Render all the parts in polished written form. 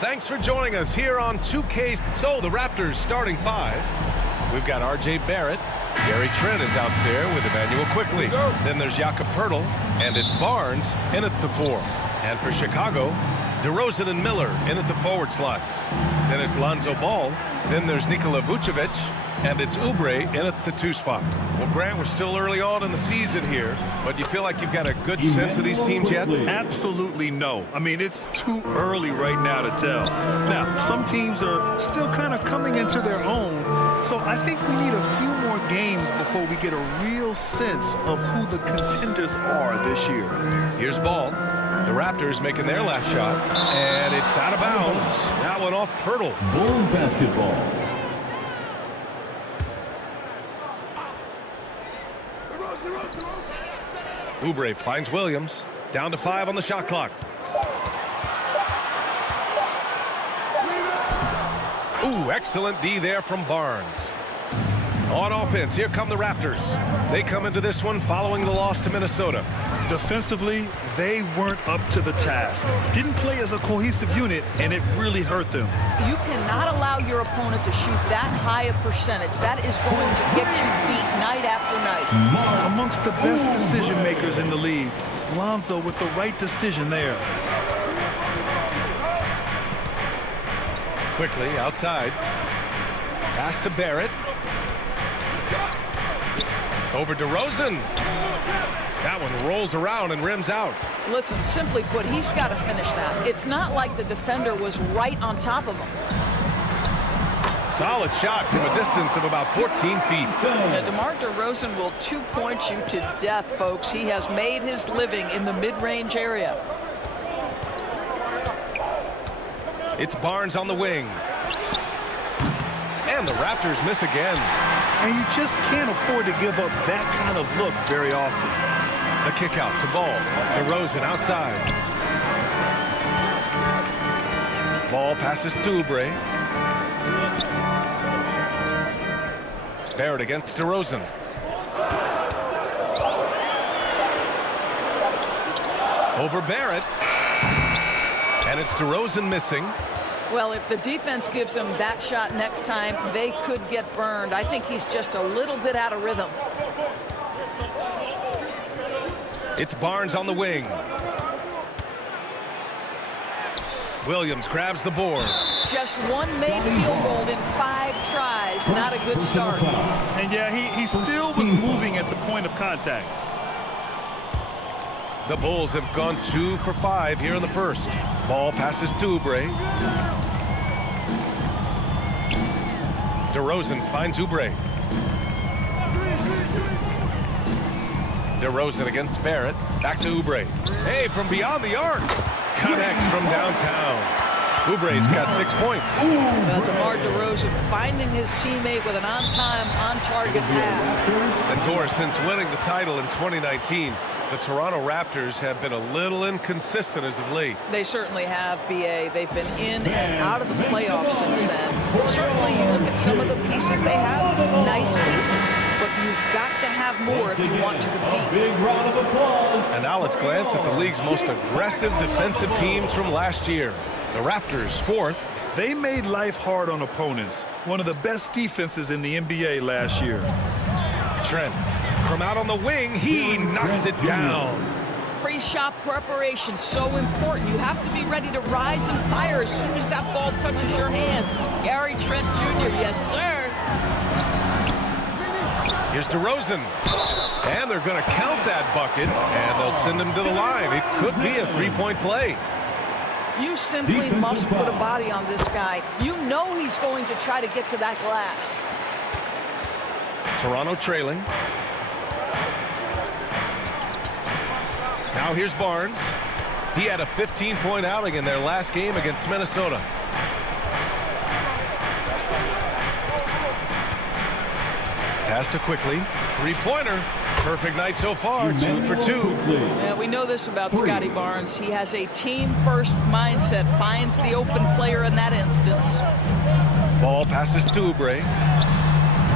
Thanks for joining us here on 2K. So the Raptors starting five. We've got R.J. Barrett. Gary Trent is out there with Emmanuel Quickly. Then there's Jakob Poeltl, and it's Barnes in at the four. And for Chicago, DeRozan and Miller in at the forward slots. Then it's Lonzo Ball. Then there's Nikola Vucevic, and it's Oubre in at the two spot. Well, Grant, we're still early on in the season here, but you feel like you've got a good sense of these teams yet? Absolutely no. I mean, it's too early right now to tell. Now, some teams are still kind of coming into their own, so I think we need a few more games before we get a real sense of who the contenders are this year. Here's Ball. The Raptors making their last shot, and it's out of bounds. That one off Poeltl. Bulls basketball. Oubre finds Williams. Down to 5 on the shot clock. Ooh, excellent D there from Barnes. On offense, here come the Raptors. They come into this one following the loss to Minnesota. Defensively, they weren't up to the task. Didn't play as a cohesive unit, and it really hurt them. You cannot allow your opponent to shoot that high a percentage. That is going to get you beat night after night. Amongst the best decision makers in the league, Lonzo with the right decision there. Quickly outside. Pass to Barrett. Over DeRozan. That one rolls around and rims out. Listen, simply put, he's got to finish that. It's not like the defender was right on top of him. Solid shot from a distance of about 14 feet. Now, DeMar DeRozan will two-point you to death, folks. He has made his living in the mid-range area. It's Barnes on the wing. And the Raptors miss again. And you just can't afford to give up that kind of look very often. The kick out to Ball. DeRozan outside. Ball passes to Oubre. Barrett against DeRozan. Over Barrett. And it's DeRozan missing. Well, if the defense gives him that shot next time, they could get burned. I think he's just a little bit out of rhythm. It's Barnes on the wing. Williams grabs the board. Just one made field goal in 5 tries. Not a good start. And yeah, he still was moving at the point of contact. The Bulls have gone 2 for 5 here in the first. Ball passes to Oubre. DeRozan finds Oubre. DeRozan against Barrett. Back to Oubre. Hey, from beyond the arc. Connects from downtown. Oubre's got 6 points. DeMar DeRozan finding his teammate with an on-time, on-target pass. And Gore, since winning the title in 2019, the Toronto Raptors have been a little inconsistent as of late. They certainly have, B.A. They've been in and out of the playoffs since then. Certainly, you look at some of the pieces they have, nice pieces, but you've got to have more if you want to compete. Big round of applause. And now let's glance at the league's most aggressive defensive teams from last year. The Raptors, 4th. They made life hard on opponents. One of the best defenses in the NBA last year. Trent. From out on the wing, he knocks it down. Pre-shot preparation, so important. You have to be ready to rise and fire as soon as that ball touches your hands. Gary Trent Jr., yes, sir. Here's DeRozan. And they're going to count that bucket, and they'll send him to the line. It could be a 3-point play. You simply must put a body on this guy. You know he's going to try to get to that glass. Toronto trailing. Now here's Barnes. He had a 15-point outing in their last game against Minnesota. Pass to Quickly. 3-pointer. Perfect night so far. 2 for 2. Yeah, we know this about Scotty Barnes. He has a team-first mindset. Finds the open player in that instance. Ball passes to Oubre.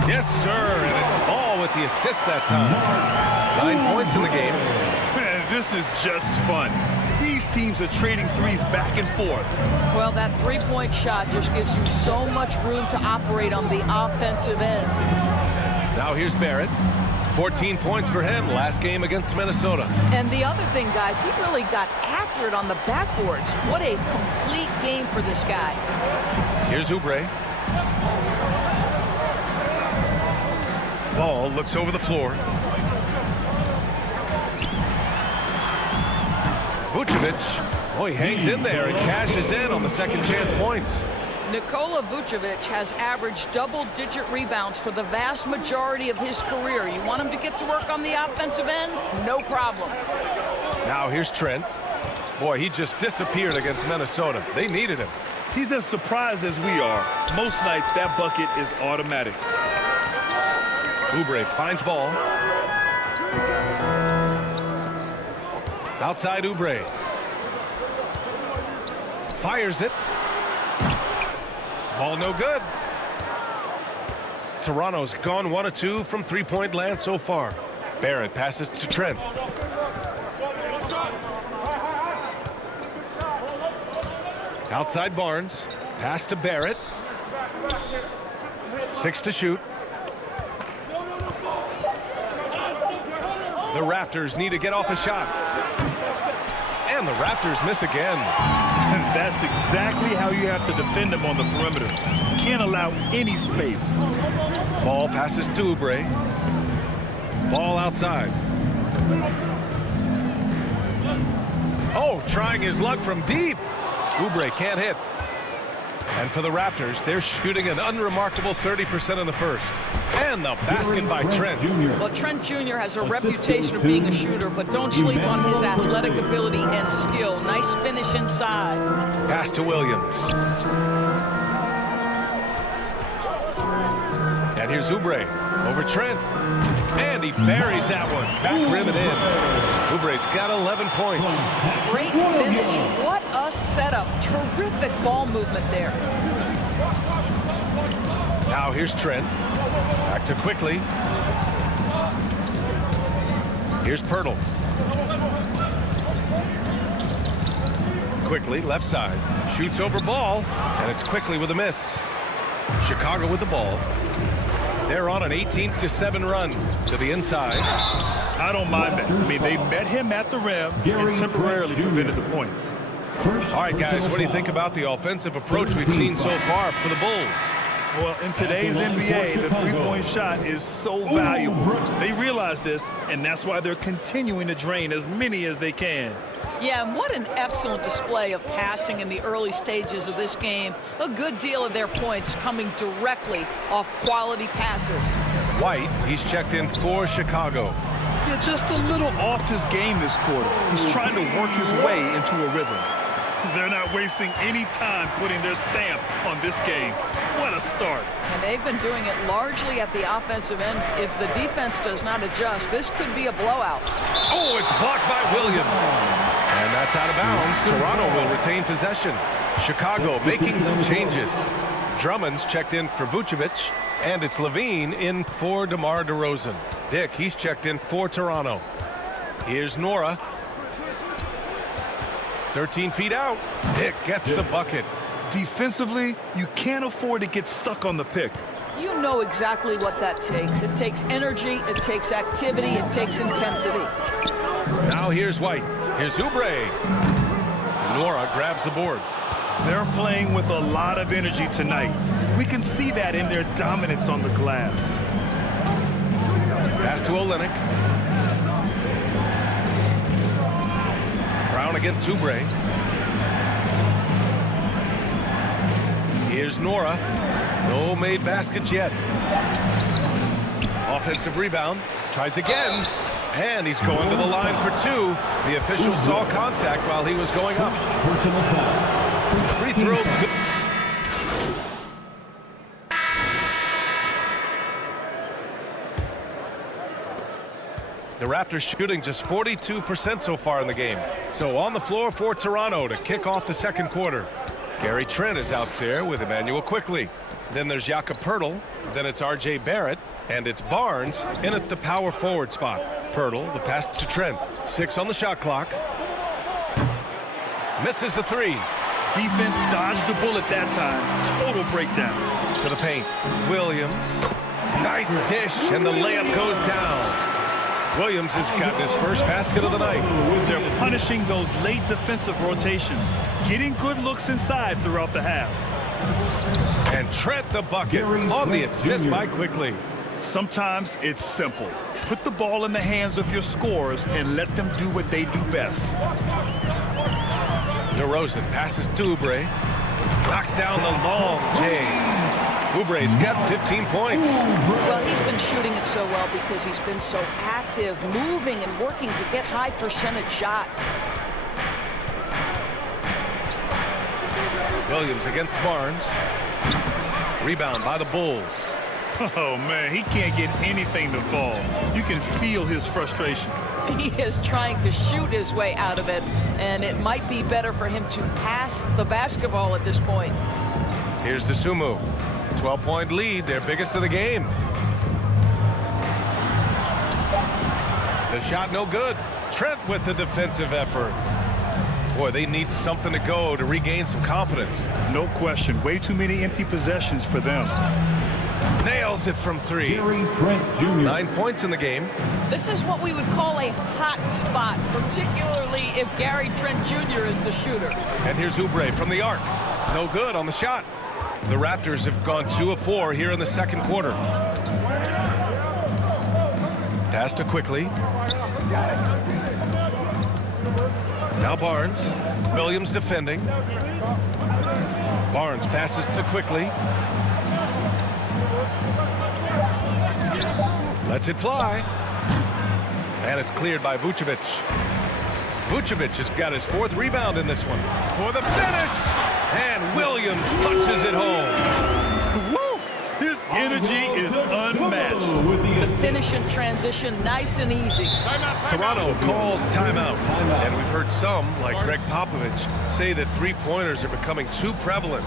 Yes, sir. And it's Ball with the assist that time. 9 points in the game. Man, this is just fun. These teams are trading threes back and forth. Well, that three-point shot just gives you so much room to operate on the offensive end. Now here's Barrett. 14 points for him last game against Minnesota. And the other thing, guys, he really got after it on the backboards. What a complete game for this guy. Here's Oubre. Ball looks over the floor. Vucevic, oh, he hangs in there and cashes in on the second chance points. Nikola Vucevic has averaged double-digit rebounds for the vast majority of his career. You want him to get to work on the offensive end? No problem. Now here's Trent. Boy, he just disappeared against Minnesota. They needed him. He's as surprised as we are. Most nights, that bucket is automatic. Oubre finds ball. Outside Oubre. Fires it. Ball no good. Toronto's gone 1 of 2 from three-point land so far. Barrett passes to Trent. Outside Barnes. Pass to Barrett. 6 to shoot. The Raptors need to get off a shot. And the Raptors miss again. That's exactly how you have to defend them on the perimeter. Can't allow any space. Ball passes to Oubre. Ball outside. Oh, trying his luck from deep. Oubre can't hit. And for the Raptors, they're shooting an unremarkable 30% in the first. And the basket by Trent. Well, Trent Jr. has a reputation of being a shooter, but don't sleep on his athletic ability and skill. Nice finish inside. Pass to Williams. And here's Oubre over Trent. And he buries that one. Back rim and in. Oubre's got 11 points. Great finish. What a setup. Terrific ball movement there. Now here's Trent. Back to Quickly. Here's Pirtle. Quickly, left side. Shoots over ball, and it's Quickly with a miss. Chicago with the ball. They're on an 18-7 run to the inside. I don't mind that. I mean, they met him at the rim and temporarily prevented the points. All right, guys, what do you think about the offensive approach we've seen so far for the Bulls? Well, in today's NBA, the three-point shot is so valuable. They realize this, and that's why they're continuing to drain as many as they can. Yeah, and what an excellent display of passing in the early stages of this game. A good deal of their points coming directly off quality passes. White, he's checked in for Chicago. Yeah, just a little off his game this quarter. He's trying to work his way into a rhythm. They're not wasting any time putting their stamp on this game. What a start. And they've been doing it largely at the offensive end. If the defense does not adjust, this could be a blowout. Oh, it's blocked by Williams. And that's out of bounds. Toronto will retain possession. Chicago making some changes. Drummond's checked in for Vucevic, and it's Levine in for DeMar DeRozan. Dick, he's checked in for Toronto. Here's Nora. 13 feet out. Dick gets the bucket. Defensively, you can't afford to get stuck on the pick. You know exactly what that takes. It takes energy, it takes activity, it takes intensity. Now here's White. Here's Oubre. Nora grabs the board. They're playing with a lot of energy tonight. We can see that in their dominance on the glass. Pass to Olynyk. Brown against Oubre. Here's Nora. No made baskets yet. Offensive rebound. Tries again. And he's going to the line for two. The official saw contact while he was going up. Personal foul. Free throw. The Raptors shooting just 42% so far in the game. So on the floor for Toronto to kick off the second quarter. Gary Trent is out there with Emmanuel Quickly. Then there's Jakob Pirtle. Then it's R.J. Barrett. And it's Barnes in at the power forward spot. Pirtle, the pass to Trent. 6 on the shot clock. Misses the three. Defense dodged the bullet that time. Total breakdown. To the paint. Williams. Nice dish, and the layup goes down. Williams has got his first basket of the night. They're punishing those late defensive rotations, getting good looks inside throughout the half. And Trent the bucket on the assist by Quickly. Sometimes it's simple. Put the ball in the hands of your scorers and let them do what they do best. DeRozan passes to Oubre. Knocks down the long J. Oubre's got 15 points. Well, he's been shooting it so well because he's been so active, moving and working to get high percentage shots. Williams against Barnes. Rebound by the Bulls. Oh, man, he can't get anything to fall. You can feel his frustration. He is trying to shoot his way out of it, and it might be better for him to pass the basketball at this point. Here's Dosunmu. 12-point lead, their biggest of the game. The shot no good. Trent with the defensive effort. Boy, they need something to go to regain some confidence. No question. Way too many empty possessions for them. Nails it from three. Gary Trent Jr. 9 points in the game. This is what we would call a hot spot, particularly if Gary Trent Jr. is the shooter. And here's Oubre from the arc. No good on the shot. The Raptors have gone 2 of 4 here in the second quarter. Pass to Quickly. Now Barnes. Williams defending. Barnes passes to Quickly. Lets it fly. And it's cleared by Vucevic. Vucevic has got his 4th rebound in this one. For the finish! And Williams punches it home. Woo! His energy is unmatched. The finish and transition, nice and easy. Toronto calls timeout. And we've heard some, like Greg Popovich, say that three-pointers are becoming too prevalent.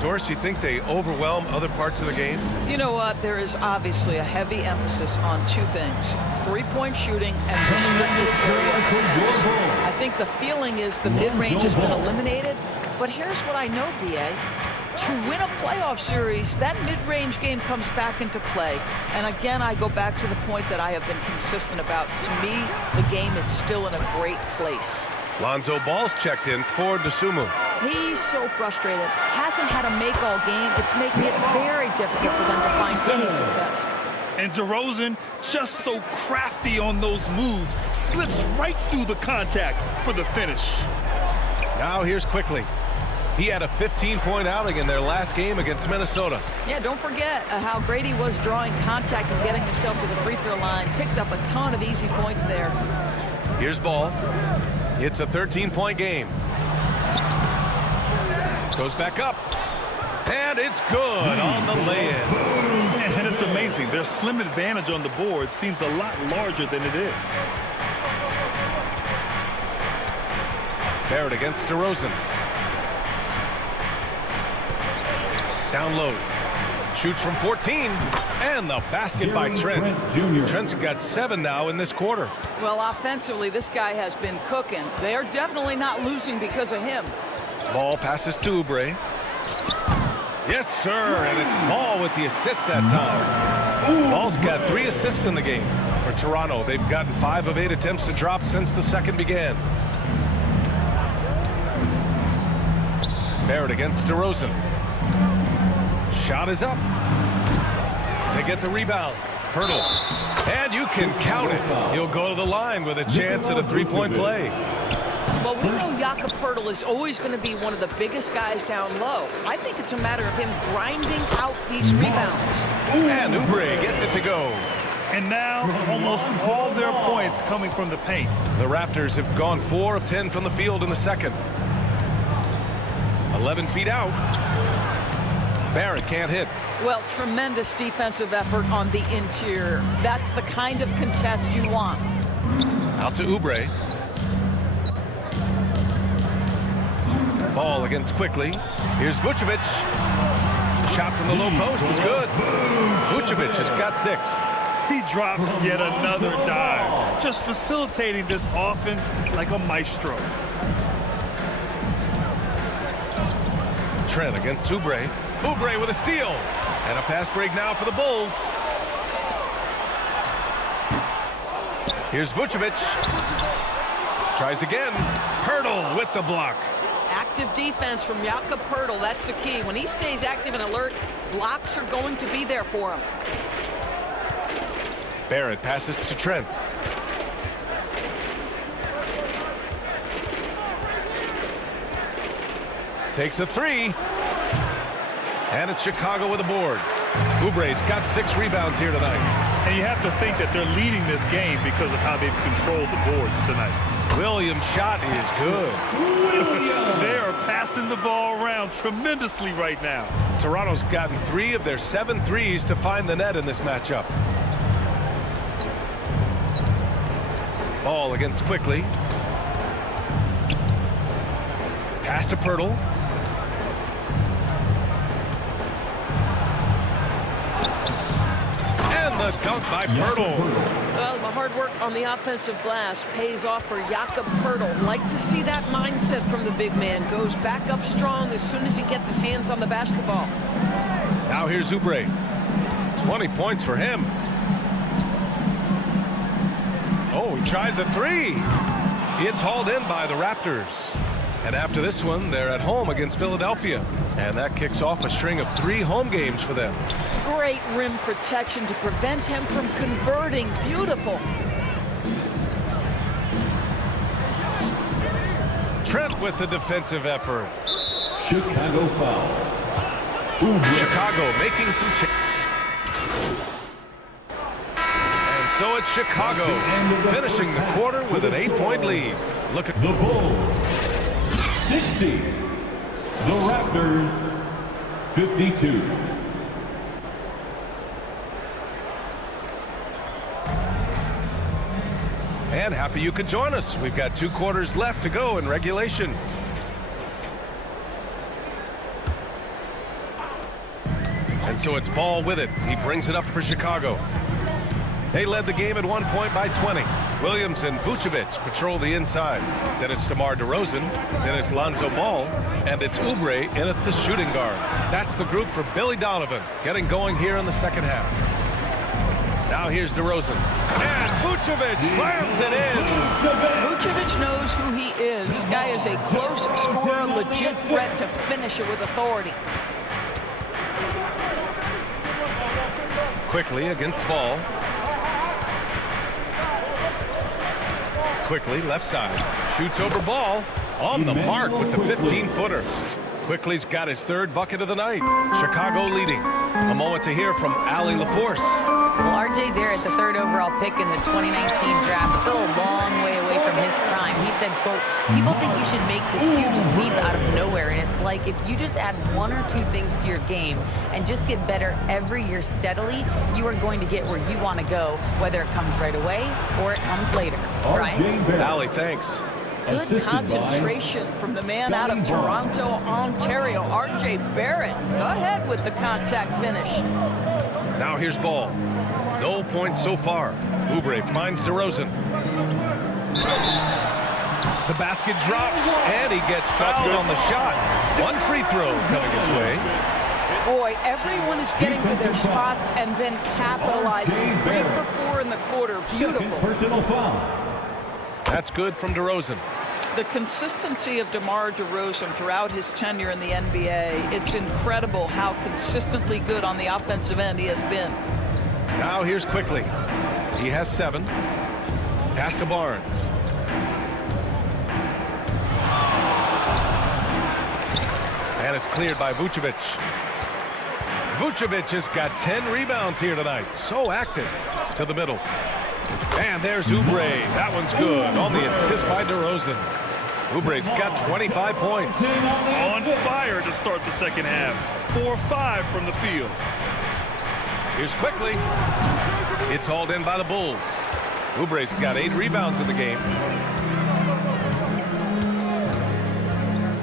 Doris, you think they overwhelm other parts of the game? You know what? There is obviously a heavy emphasis on 2 things: three-point shooting and restricted area attempts. I think the feeling is the mid-range has been eliminated. But here's what I know, B.A. To win a playoff series, that mid-range game comes back into play. And again, I go back to the point that I have been consistent about. To me, the game is still in a great place. Lonzo Ball's checked in for Dosunmu. He's so frustrated. Hasn't had a make all game. It's making it very difficult for them to find any success. And DeRozan, just so crafty on those moves, slips right through the contact for the finish. Now here's Quickly. He had a 15-point outing in their last game against Minnesota. Yeah, don't forget how great he was drawing contact and getting himself to the free throw line. Picked up a ton of easy points there. Here's Ball. It's a 13-point game. Goes back up. And it's good on the lay-in. And it's amazing. Their slim advantage on the board seems a lot larger than it is. Barrett against DeRozan. Down low. Shoots from 14. And the basket by Trent. Trent's got 7 now in this quarter. Well, offensively, this guy has been cooking. They are definitely not losing because of him. Ball passes to Oubre. Yes, sir. And it's Ball with the assist that time. Ball's got 3 assists in the game. For Toronto, they've gotten 5 of 8 attempts to drop since the second began. Barrett against DeRozan. Shot is up. They get the rebound. Hurdle. And you can count it. He'll go to the line with a chance at a 3-point play. Well, we know Jakob Poeltl is always going to be one of the biggest guys down low. I think it's a matter of him grinding out these rebounds. And Oubre gets it to go. And now almost all their points coming from the paint. The Raptors have gone 4 of 10 from the field in the second. 11 feet out. Barrett can't hit. Well, tremendous defensive effort on the interior. That's the kind of contest you want. Out to Oubre. Ball against Quickly. Here's Vucevic. Shot from the low post is good. Vucevic has got 6. He drops yet another dive, just facilitating this offense like a maestro. Trent against Oubre. Oubre with a steal. And a fast break now for the Bulls. Here's Vucevic. Tries again. Pirtle with the block. Active defense from Jakob Pirtle. That's the key. When he stays active and alert, blocks are going to be there for him. Barrett passes to Trent. Takes a three. And it's Chicago with a board. Oubre's got 6 rebounds here tonight. And you have to think that they're leading this game because of how they've controlled the boards tonight. Williams' shot is good. They are passing the ball around tremendously right now. Toronto's gotten 3 of their 7 threes to find the net in this matchup. Ball against Quickly. Pass to Pirtle. And the dunk by Pirtle. Well, the hard work on the offensive glass pays off for Jakob Pirtle. Like to see that mindset from the big man. Goes back up strong as soon as he gets his hands on the basketball. Now here's Oubre. 20 points for him. Oh, he tries a 3. It's hauled in by the Raptors. And after this one, they're at home against Philadelphia. And that kicks off a string of 3 home games for them. Great rim protection to prevent him from converting. Beautiful. Trent with the defensive effort. Chicago foul. Chicago making some change. And so it's Chicago finishing the quarter with an 8-point lead. Look at The Bulls 60. The Raptors 52. And happy you could join us. We've got 2 quarters left to go in regulation. And so it's Ball with it. He brings it up for Chicago. They led the game at one point by 20. Williams and Vucevic patrol the inside. Then it's DeMar DeRozan. Then it's Lonzo Ball. And it's Oubre in at the shooting guard. That's the group for Billy Donovan getting going here in the second half. Now here's DeRozan. And Vucevic slams it in. Vucevic knows who he is. This guy is a close scorer, legit threat to finish it with authority. Quickly against Ball. Quickly left side. Shoots over Ball. On the mark with the 15-footer. Quickly's got his 3rd bucket of the night. Chicago leading. A moment to hear from Allie LaForce. Well, R.J. Barrett, the 3rd overall pick in the 2019 draft, still a long way away from his prime. He said, quote, people think you should make this huge leap out of nowhere. And it's like if you just add 1 or 2 things to your game and just get better every year steadily, you are going to get where you want to go, whether it comes right away or it comes later. Right? Allie, thanks. Good concentration from the man out of Toronto, Ontario, R.J. Barrett. Go ahead with the contact finish. Now here's Ball. No points so far. Oubre finds DeRozan. The basket drops, and he gets fouled on the shot. 1 free throw coming his way. Boy, everyone is getting to their spots and then capitalizing. 3 for 4 in the quarter. Beautiful. Personal foul. That's good from DeRozan. The consistency of DeMar DeRozan throughout his tenure in the NBA, it's incredible how consistently good on the offensive end he has been. Now here's Quickly. He has 7. Pass to Barnes. And it's cleared by Vucevic. Vucevic has got 10 rebounds here tonight. So active. To the middle. And there's Oubre. That one's good. On the assist by DeRozan. Oubre's got 25 points. On fire to start the second half. 4-5 from the field. Here's Quickly. It's hauled in by the Bulls. Oubre's got 8 rebounds in the game.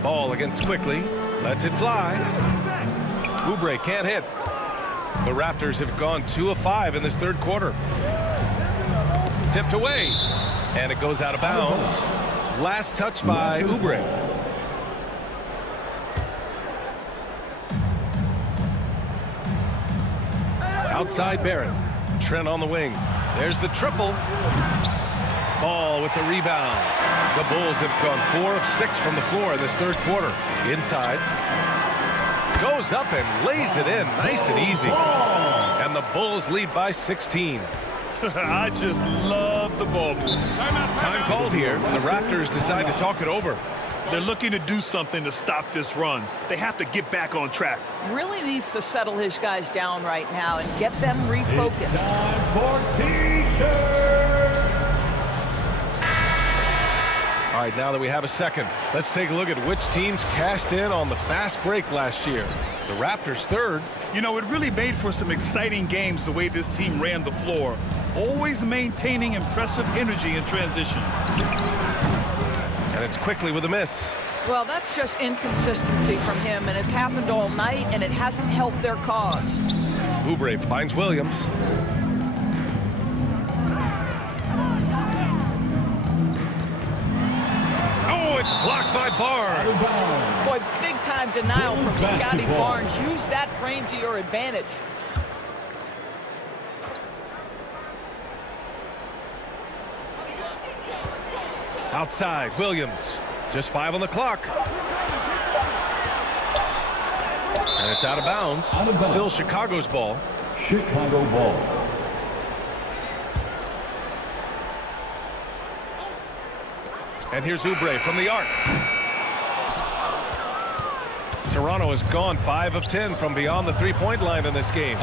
Ball against Quickly. Lets it fly. Oubre can't hit. The Raptors have gone 2 of 5 in this 3rd quarter. Tipped away. And it goes out of bounds. Last touch by Oubre. Outside Barrett. Trent on the wing. There's the triple. Ball with the rebound. The Bulls have gone 4 of 6 from the floor in this third quarter. Inside. Goes up and lays it in nice and easy. And the Bulls lead by 16. I just love the ball move. Time called here. The Raptors decide to talk it over. They're looking to do something to stop this run. They have to get back on track. Really needs to settle his guys down right now and get them refocused. It's time for T-shirts. All right, now that we have a second, let's take a look at which teams cashed in on the fast break last year. The Raptors third. You know, it really made for some exciting games the way this team ran the floor, always maintaining impressive energy in transition. And it's quickly with a miss. Well, that's just inconsistency from him, and it's happened all night, and it hasn't helped their cause. Oubre finds Williams. Oh, it's blocked by Barnes. Boy, big-time denial from Scotty Barnes. Use that frame to your advantage. Outside, Williams. Just 5 on the clock. And it's out of bounds. Still Chicago's ball. Chicago ball. And here's Oubre from the arc. Toronto has gone 5 of 10 from beyond the three-point line in this game.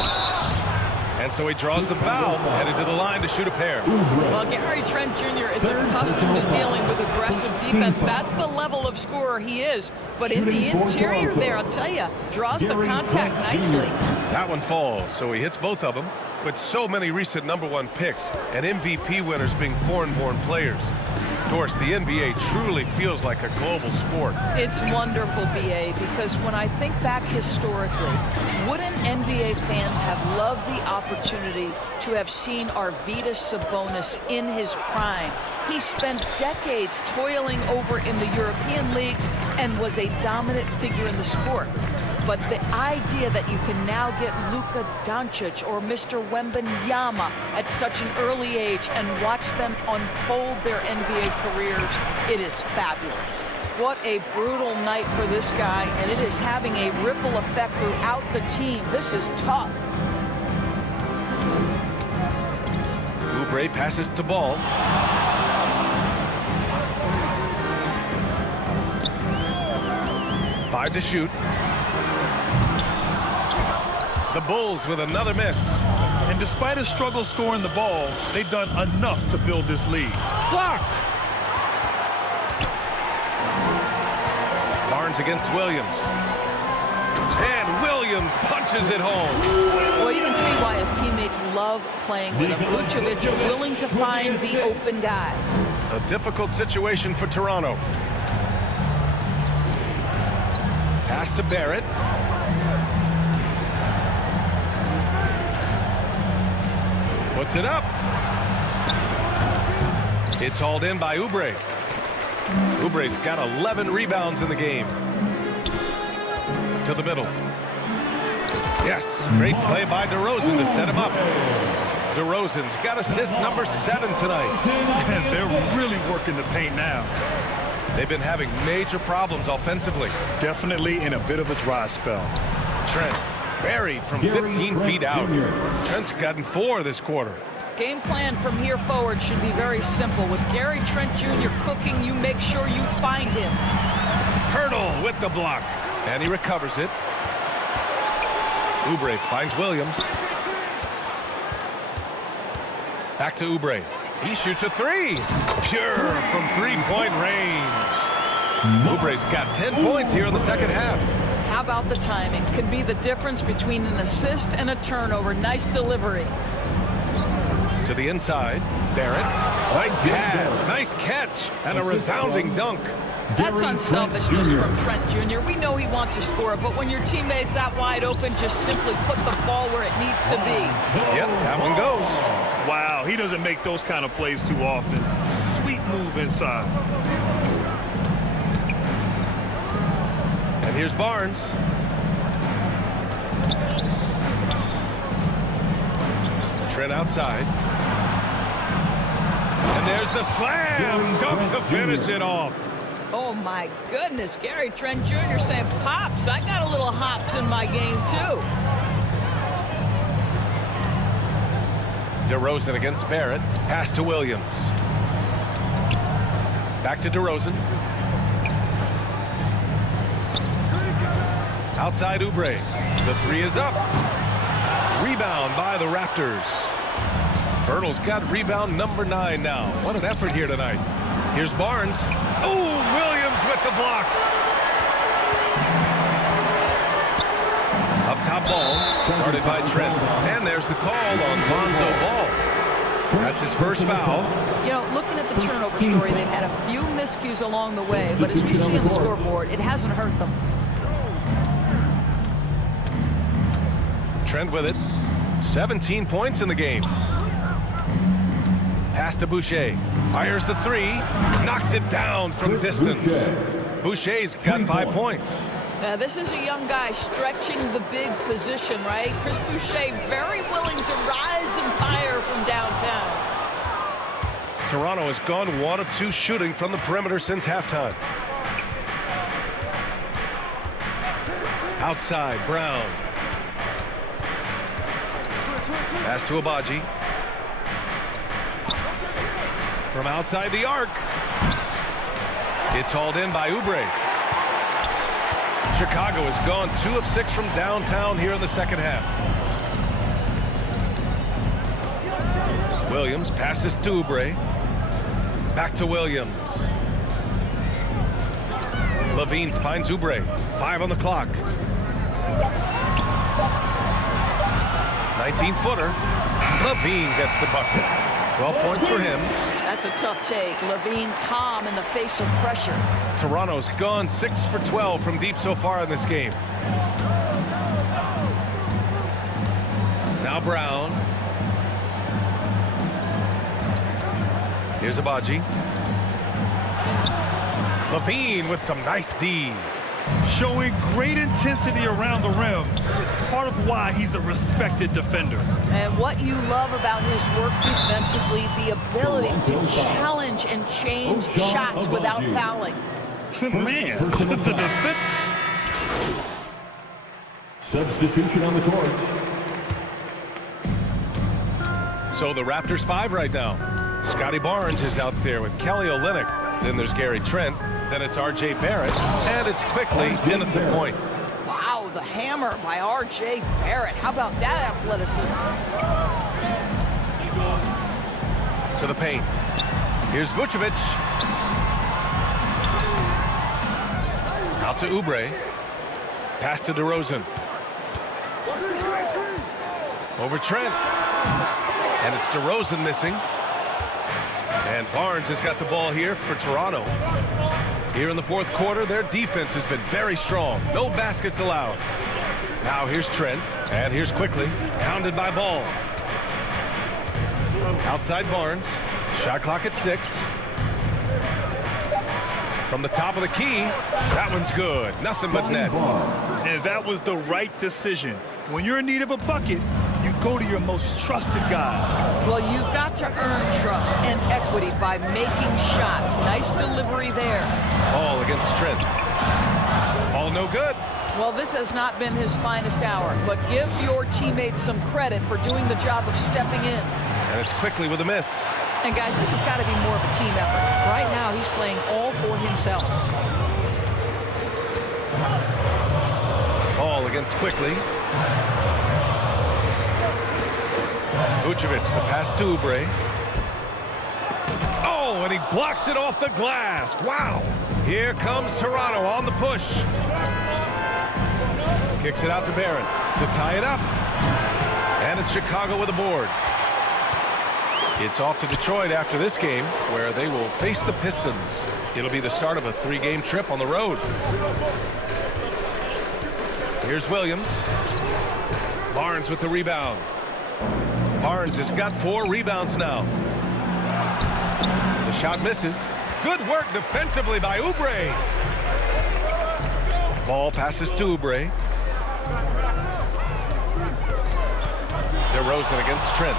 And so he draws the foul, headed to the line to shoot a pair. Well, Gary Trent Jr. is accustomed to dealing with aggressive defense. That's the level of scorer he is. But in the interior there, I'll tell you, draws the contact nicely. That one falls, so he hits both of them. With so many recent #1 picks and MVP winners being foreign-born players, of course, the NBA truly feels like a global sport. It's wonderful, BA, because when I think back historically, wouldn't NBA fans have loved the opportunity to have seen Arvydas Sabonis in his prime? He spent decades toiling over in the European leagues and was a dominant figure in the sport. But the idea that you can now get Luka Doncic or Mr. Wembanyama at such an early age and watch them unfold their NBA careers, it is fabulous. What a brutal night for this guy, and it is having a ripple effect throughout the team. This is tough. Oubre passes to Ball. Five to shoot. The Bulls with another miss. And despite a struggle scoring the ball, they've done enough to build this lead. Blocked. Barnes against Williams. And Williams punches it home. Well, you can see why his teammates love playing with him. Vucevic willing to find the open guy. A difficult situation for Toronto. Pass to Barrett. Puts it up. It's hauled in by Oubre. Oubre's got 11 rebounds in the game. To the middle. Yes, great play by DeRozan to set him up. DeRozan's got assist number 7 tonight. And they're really working the paint now. They've been having major problems offensively. Definitely in a bit of a dry spell. Trent buried from 15 feet out. Trent's gotten 4 this quarter. Game plan from here forward should be very simple. With Gary Trent Jr. cooking, you make sure you find him. Hurdle with the block. And he recovers it. Oubre finds Williams. Back to Oubre. He shoots a 3. Pure from three-point range. Oubre's got 10 points here in the second half. How about the timing? Could be the difference between an assist and a turnover. Nice delivery. To the inside. Barrett. Nice pass. Nice catch. And a resounding dunk. That's unselfishness from Trent Jr. We know he wants to score, but when your teammate's that wide open, just simply put the ball where it needs to be. Yep, that one goes. Wow, he doesn't make those kind of plays too often. Sweet move inside. And here's Barnes. Trent outside. And there's the slam dunk to finish it off. Oh, my goodness. Gary Trent Jr. saying, Pops, I got a little hops in my game, too. DeRozan against Barrett. Pass to Williams. Back to DeRozan. Outside Oubre. The three is up. Rebound by the Raptors. Pirtle's got rebound number 9 now. What an effort here tonight. Here's Barnes. Oh, Williams with the block. Up top ball, guarded by Trent. And there's the call on Lonzo Ball. That's his first foul. You know, looking at the turnover story, they've had a few miscues along the way, but as we see on the scoreboard, it hasn't hurt them. Trent with it. 17 points in the game. Pass to Boucher. Fires the three. Knocks it down from distance. Boucher's got 5 points. This is a young guy stretching the big position, right? Chris Boucher very willing to rise and fire from downtown. Toronto has gone 1 of 2 shooting from the perimeter since halftime. Outside, Brown. Pass to Abaji. From outside the arc. It's hauled in by Oubre. Chicago has gone 2 of 6 from downtown here in the second half. Williams passes to Oubre. Back to Williams. Levine finds Oubre. 5 on the clock. 19-footer. Levine gets the bucket. 12 points for him. That's a tough take. Levine calm in the face of pressure. Toronto's gone 6 for 12 from deep so far in this game. Now Brown. Here's Abaji. Levine with some nice D. Showing great intensity around the rim is part of why he's a respected defender. And what you love about his work defensively, the ability to challenge and change shots without fouling. Man, the defense. Substitution on the court. So the Raptors 5 right now. Scotty Barnes is out there with Kelly Olynyk. Then there's Gary Trent. Then it's R.J. Barrett. And it's quickly in at the point. Wow, the hammer by R.J. Barrett. How about that athleticism? To the paint. Here's Vucevic. Out to Oubre. Pass to DeRozan. Over Trent. And it's DeRozan missing. And Barnes has got the ball here for Toronto. Here in the fourth quarter, their defense has been very strong. No baskets allowed. Now here's Trent. And here's quickly. Pounded by Ball. Outside Barnes. Shot clock at 6. From the top of the key. That one's good. Nothing but net. And that was the right decision. When you're in need of a bucket, you go to your most trusted guys. Well, you've got to earn trust and equity by making shots. Nice delivery there. Ball against Trent. All no good. Well, this has not been his finest hour, but give your teammates some credit for doing the job of stepping in. And it's quickly with a miss. And guys, this has got to be more of a team effort. Right now, he's playing all for himself. Ball against quickly. Vucevic, the pass to Oubre. Oh, and he blocks it off the glass. Wow. Here comes Toronto on the push. Kicks it out to Barrett to tie it up. And it's Chicago with a board. It's off to Detroit after this game, where they will face the Pistons. It'll be the start of a 3-game trip on the road. Here's Williams. Barnes with the rebound. Barnes has got 4 rebounds now. The shot misses. Good work defensively by Oubre. Ball passes to Oubre. DeRozan against Trent.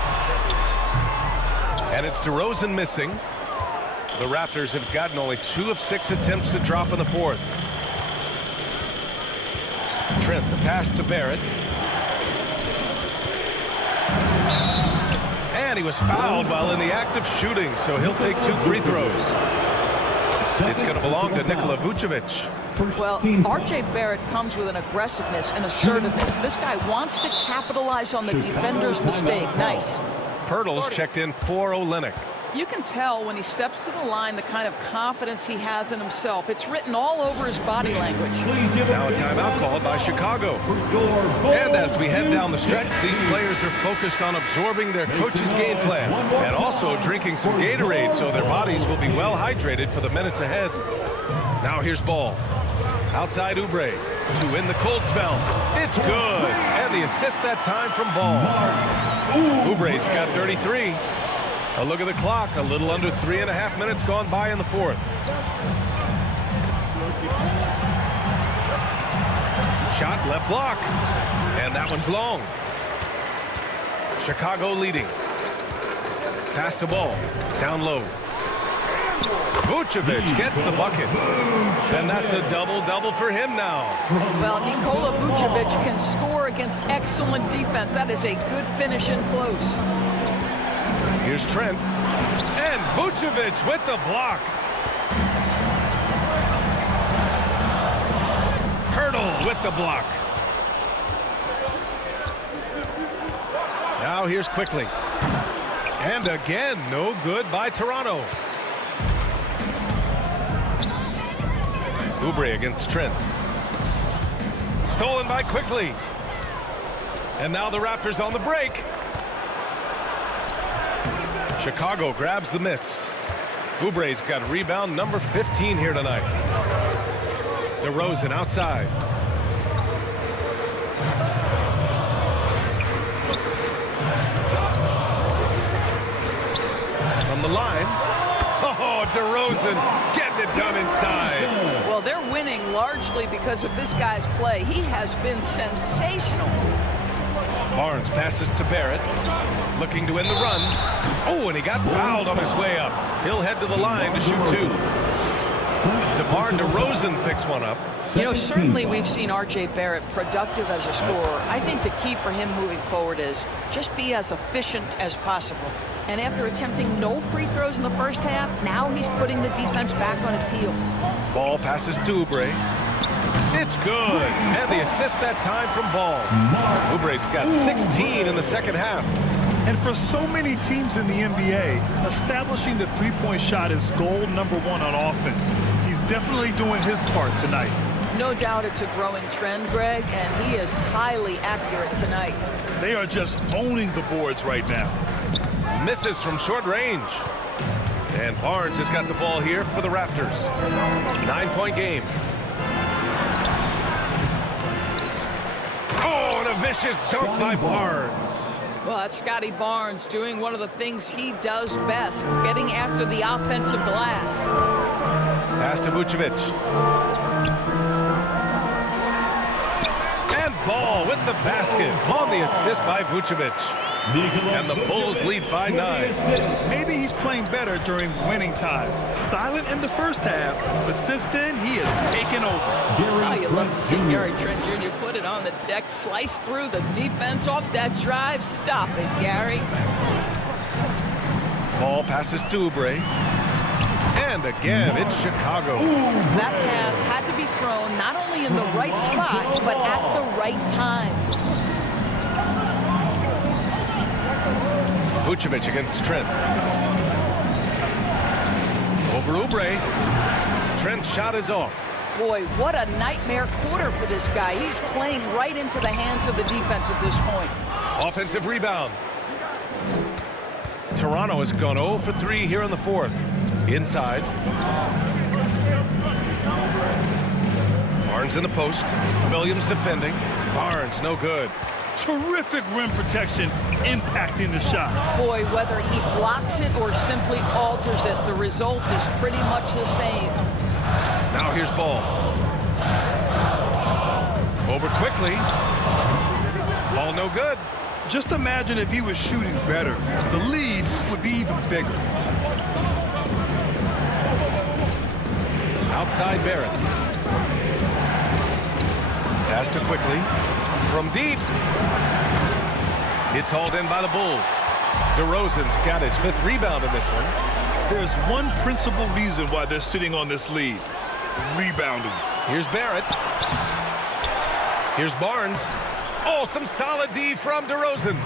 And it's DeRozan missing. The Raptors have gotten only 2 of 6 attempts to drop in the fourth. Trent, the pass to Barrett. And he was fouled while in the act of shooting, so he'll take 2 free throws. It's going to belong to Nikola Vucevic. Well, R.J. Barrett comes with an aggressiveness and assertiveness. This guy wants to capitalize on the defender's mistake. Nice. Pirtle's checked in for Olynyk. You can tell when he steps to the line the kind of confidence he has in himself. It's written all over his body language. Now a timeout called by Chicago. And as we head down the stretch, these players are focused on absorbing their coach's game plan and also drinking some Gatorade so their bodies will be well hydrated for the minutes ahead. Now here's Ball. Outside Oubre to win the cold spell. It's good. And the assist that time from Ball. Oubre's got 33. A look at the clock. A little under 3.5 minutes gone by in the fourth. Shot left block. And that one's long. Chicago leading. Pass to Ball. Down low. Vucevic gets the bucket. And that's a double-double for him now. Well, Nikola Vucevic can score against excellent defense. That is a good finish in close. Here's Trent. And Vucevic with the block. Pirtle with the block. Now here's Quickly. And again, no good by Toronto. Oubre against Trent. Stolen by Quickly. And now the Raptors on the break. Chicago grabs the miss. Oubre's got rebound number 15 here tonight. DeRozan outside. From the line. Oh, DeRozan getting it done inside. Well, they're winning largely because of this guy's play. He has been sensational. Barnes passes to Barrett. Looking to win the run. Oh, and he got fouled on his way up. He'll head to the line to shoot 2. DeMar DeRozan picks one up. You know, certainly we've seen R.J. Barrett productive as a scorer. I think the key for him moving forward is just be as efficient as possible. And after attempting no free throws in the first half, now he's putting the defense back on its heels. Ball passes to Oubre. It's good. And the assist that time from Ball. Oubre's got 16 in the second half. And for so many teams in the NBA, establishing the three-point shot is goal number 1 on offense. He's definitely doing his part tonight. No doubt it's a growing trend, Greg, and he is highly accurate tonight. They are just owning the boards right now. Misses from short range. And Barnes has got the ball here for the Raptors. 9-point game. Oh, and a vicious dunk by Barnes. Well, that's Scotty Barnes doing one of the things he does best, getting after the offensive glass. Pass to Vucevic. And Ball with the basket on the assist by Vucevic. And the Bulls lead by 9. Maybe he's playing better during winning time. Silent in the first half, but since then, he has taken over. Oh, you love to see Gary Trent Jr. put it on the deck, slice through the defense off that drive. Stop it, Gary. Ball passes to Oubre. And again, it's Chicago. That pass had to be thrown not only in the right spot, but at the right time. Vucevic against Trent. Over Oubre. Trent's shot is off. Boy, what a nightmare quarter for this guy. He's playing right into the hands of the defense at this point. Offensive rebound. Toronto has gone 0 for 3 here in the fourth. Inside. Barnes in the post. Williams defending. Barnes no good. Terrific rim protection impacting the shot. Boy, whether he blocks it or simply alters it, the result is pretty much the same. Now here's Ball. Over quickly. Ball no good. Just imagine if he was shooting better. The lead would be even bigger. Outside Barrett. Pass to quickly. From deep. It's hauled in by the Bulls. DeRozan's got his 5th rebound in this one. There's one principal reason why they're sitting on this lead. Rebounding. Here's Barrett. Here's Barnes. Oh, some solid D from DeRozan.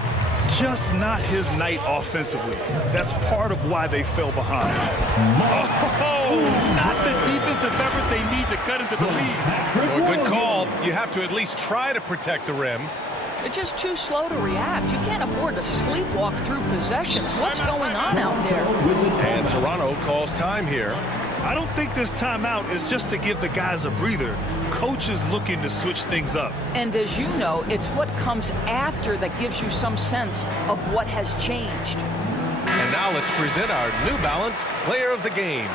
Just not his night offensively. That's part of why they fell behind. Oh, not the defensive effort they need to cut into the lead. Well, good call. You have to at least try to protect the rim. They're just too slow to react. You can't afford to sleepwalk through possessions. What's going on out there? And Toronto calls time here. I don't think this timeout is just to give the guys a breather. Coach is looking to switch things up. And as you know, it's what comes after that gives you some sense of what has changed. And now let's present our New Balance Player of the Game.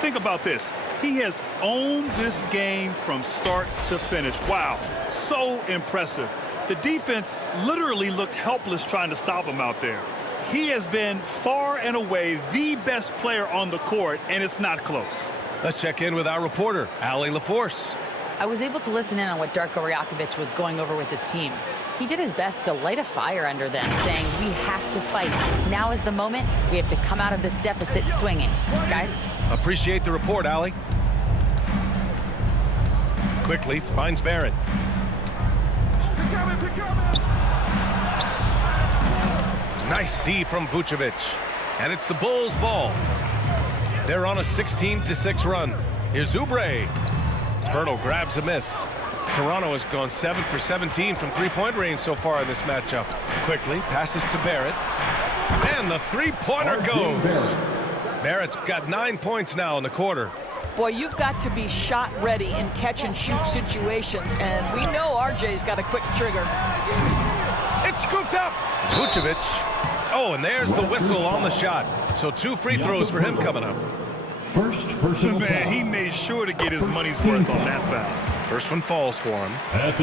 Think about this. He has owned this game from start to finish. Wow, so impressive. The defense literally looked helpless trying to stop him out there. He has been far and away the best player on the court, and it's not close. Let's check in with our reporter, Allie LaForce. I was able to listen in on what Darko Rajakovic was going over with his team. He did his best to light a fire under them, saying, we have to fight. Now is the moment. We have to come out of this deficit swinging. Guys? Appreciate the report, Allie. Quickly finds Barrett. Nice D from Vucevic. And it's the Bulls' ball. They're on a 16-6 run. Here's Oubre. Pirtle grabs a miss. Toronto has gone 7 for 17 from three-point range so far in this matchup. Quickly passes to Barrett. And the three-pointer goes. Barrett's got 9 points now in the quarter. Boy, you've got to be shot ready in catch-and-shoot situations, and we know RJ's got a quick trigger. It's scooped up. Vucevic. Oh, and there's the whistle on the shot. So 2 free throws for him coming up. First personal Man, foul. he made sure to get his money's worth on that foul. First one falls for him.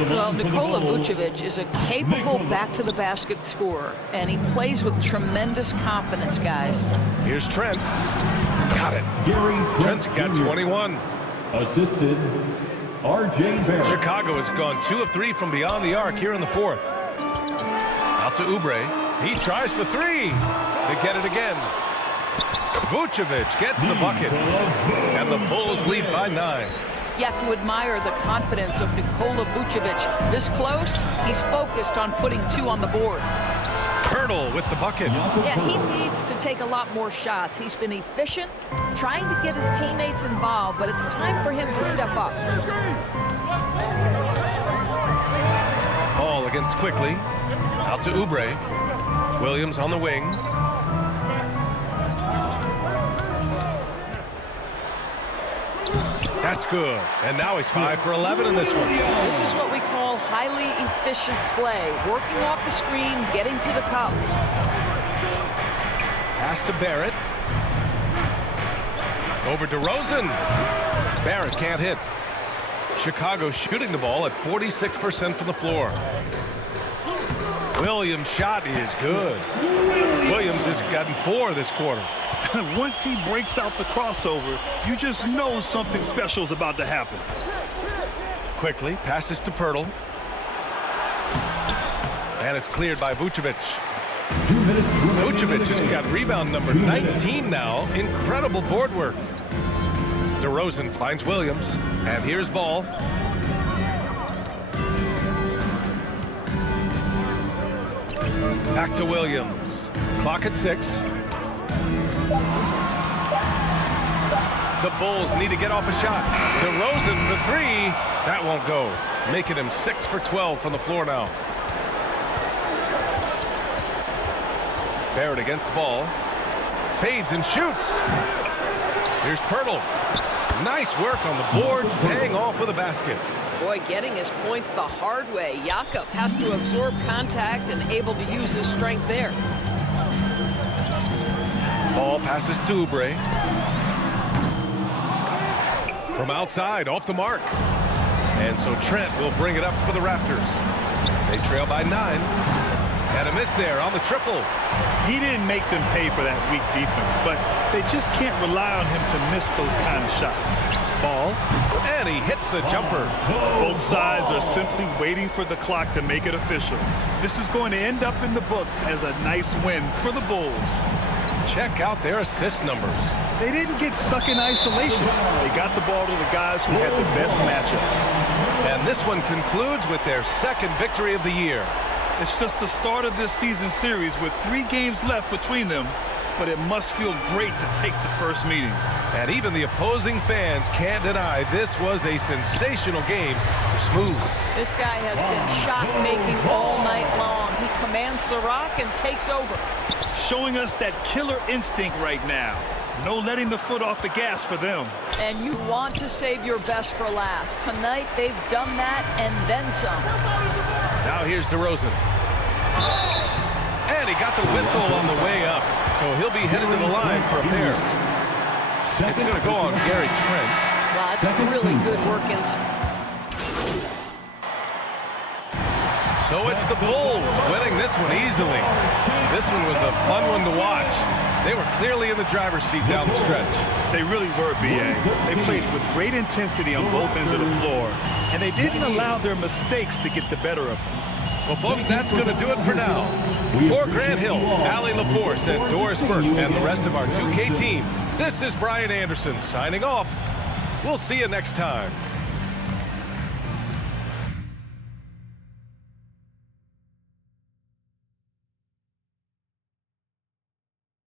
Well, Nikola Vucevic is a capable back-to-the-basket scorer, and he plays with tremendous confidence, guys. Here's Trent. Got it. Trent's got 21. Assisted R.J. Barrett. Chicago has gone 2 of 3 from beyond the arc here in the 4th. Out to Oubre. He tries for 3. They get it again. Vucevic gets the bucket. And the Bulls lead by 9. You have to admire the confidence of Nikola Vucevic. This close, he's focused on putting 2 on the board. Pirtle with the bucket. Yeah, he needs to take a lot more shots. He's been efficient, trying to get his teammates involved, but it's time for him to step up. Ball against quickly. Out to Oubre. Williams on the wing. That's good. And now he's 5 for 11 in this one. This is what we call highly efficient play. Working off the screen, getting to the cup. Pass to Barrett. Over DeRozan. Barrett can't hit. Chicago shooting the ball at 46% from the floor. Williams' shot is good. Williams has gotten 4 this quarter. Once he breaks out the crossover, you just know something special is about to happen. Quickly passes to Pirtle. And it's cleared by Vucevic. Vucevic has got rebound number 19 now. Incredible board work. DeRozan finds Williams. And here's ball. Back to Williams. Clock at 6. The Bulls need to get off a shot. DeRozan for 3. That won't go. Making him 6 for 12 from the floor now. Barrett against ball. Fades and shoots. Here's Pirtle. Nice work on the boards, paying off with a basket. Boy, getting his points the hard way. Jakob has to absorb contact and able to use his strength there. Ball passes to Oubre. From outside, off the mark. And so Trent will bring it up for the Raptors. They trail by 9. And a miss there on the triple. He didn't make them pay for that weak defense, but they just can't rely on him to miss those kind of shots. Ball, and he hits the jumper. Both sides are simply waiting for the clock to make it official. This is going to end up in the books as a nice win for the Bulls. Check out their assist numbers. They didn't get stuck in isolation. They got the ball to the guys who had the best matchups. And this one concludes with their second victory of the year. It's just the start of this season series with 3 games left between them, but it must feel great to take the first meeting. And even the opposing fans can't deny this was a sensational game for Smooth. This guy has been shot-making all night long. He commands the rock and takes over. Showing us that killer instinct right now. No letting the foot off the gas for them. And you want to save your best for last. Tonight, they've done that and then some. Now here's DeRozan. And he got the whistle on the way up, so he'll be headed to the line for a pair. It's going to go on Gary Trent. Wow, that's really good work So it's the Bulls winning this one easily. This one was a fun one to watch. They were clearly in the driver's seat down the stretch. They really were, B.A. They played with great intensity on both ends of the floor, and they didn't allow their mistakes to get the better of them. Well, folks, that's going to do it for now. For Grant Hill, Allie LaForce, and Doris Burke, and the rest of our 2K team, this is Brian Anderson signing off. We'll see you next time.